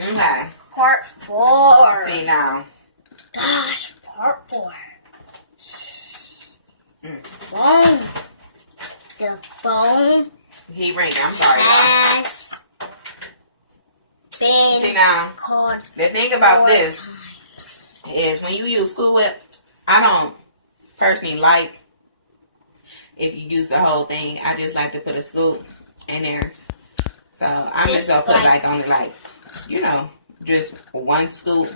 Okay. Part 4. See now. Gosh, part 4. Bone. The bone. He ringing. I'm sorry. Has been See now. called. The thing about 4 this times. is when you use School Whip, I don't personally like if you use the whole thing. I just like to put a scoop in there. So I'm just gonna put like only like, you know, just 1 scoop.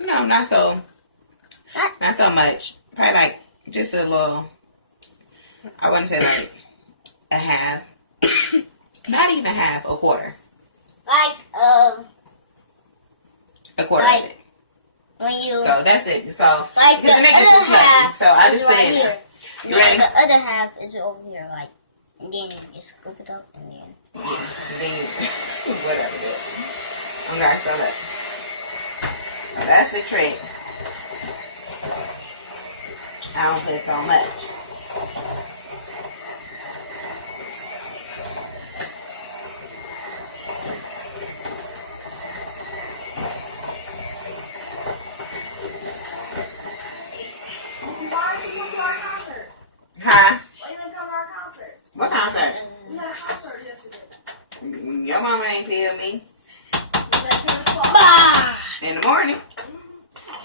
You know, not so much. Probably like just a little. I wouldn't say like a half. Not even half, a quarter. Like A quarter like of it. when you. So that's it. So Like the it makes it other too half fluffy. So I is just put right it in here. there. You Yeah, ready? the other half is over here, like, and then you just scoop it up and then. Yeah. Then you, whatever. Do it. Okay, so look. So that's the trick. I don't put so much. Huh? Why you didn't come to our concert? What concert? We had a concert yesterday. Your mama ain't tell me. It was at 10 o'clock. Bah! In the morning?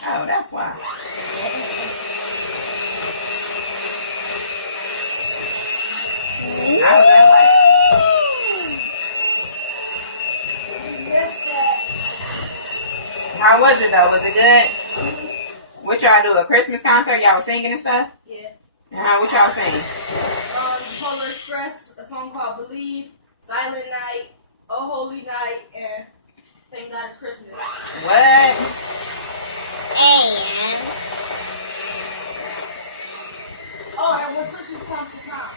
Oh, that's why. I was at like, how was it though? Was it good? What y'all do? A Christmas concert? Y'all was singing and stuff? Yeah. What y'all sing? Polar Express, a song called Believe, Silent Night, Oh Holy Night, and Thank God It's Christmas. What? And Oh, and when Christmas comes to town.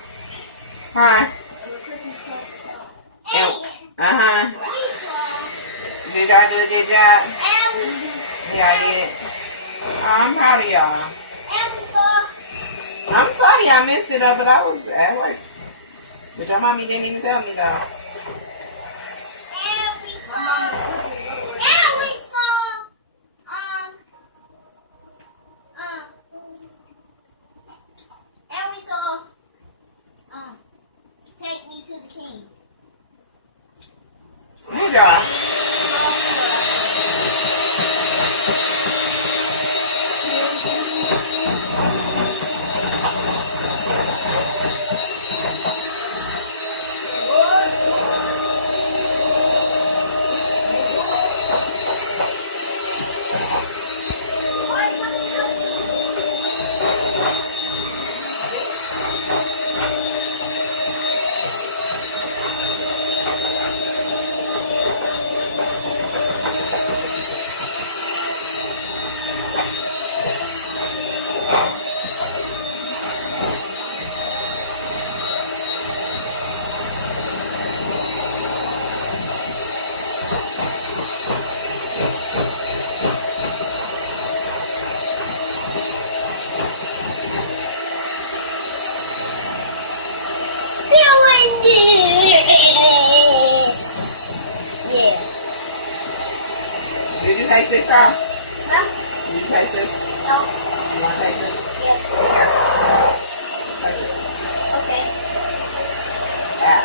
Huh? And when Christmas comes to town. Uh-huh. we saw. Did y'all do a good job? And we Yeah, I did. I'm proud of y'all. saw. I'm sorry I missed it though, but I was at work. But your mommy didn't even tell me though. And we My saw. mom and Christmas go to work. And we saw. And we saw. Take Me to the King. Good job. Doing this. Yeah. Did you take this, Charles? Huh? Did you take this? No. You want to take this? Yeah. Okay. Yeah.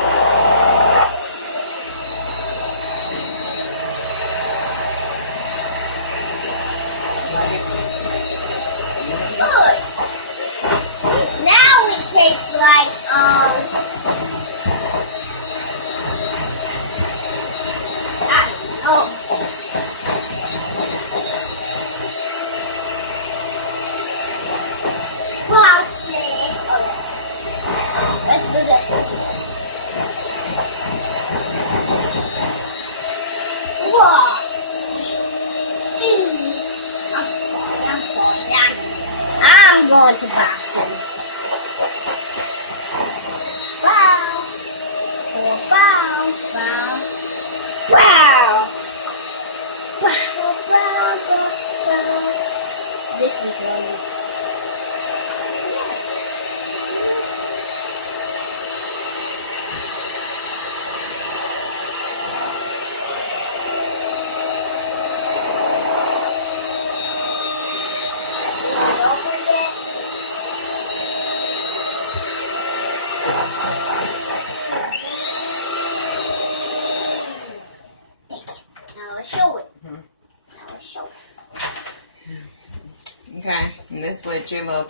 Good. Now it tastes like oh. Okay, and this what your little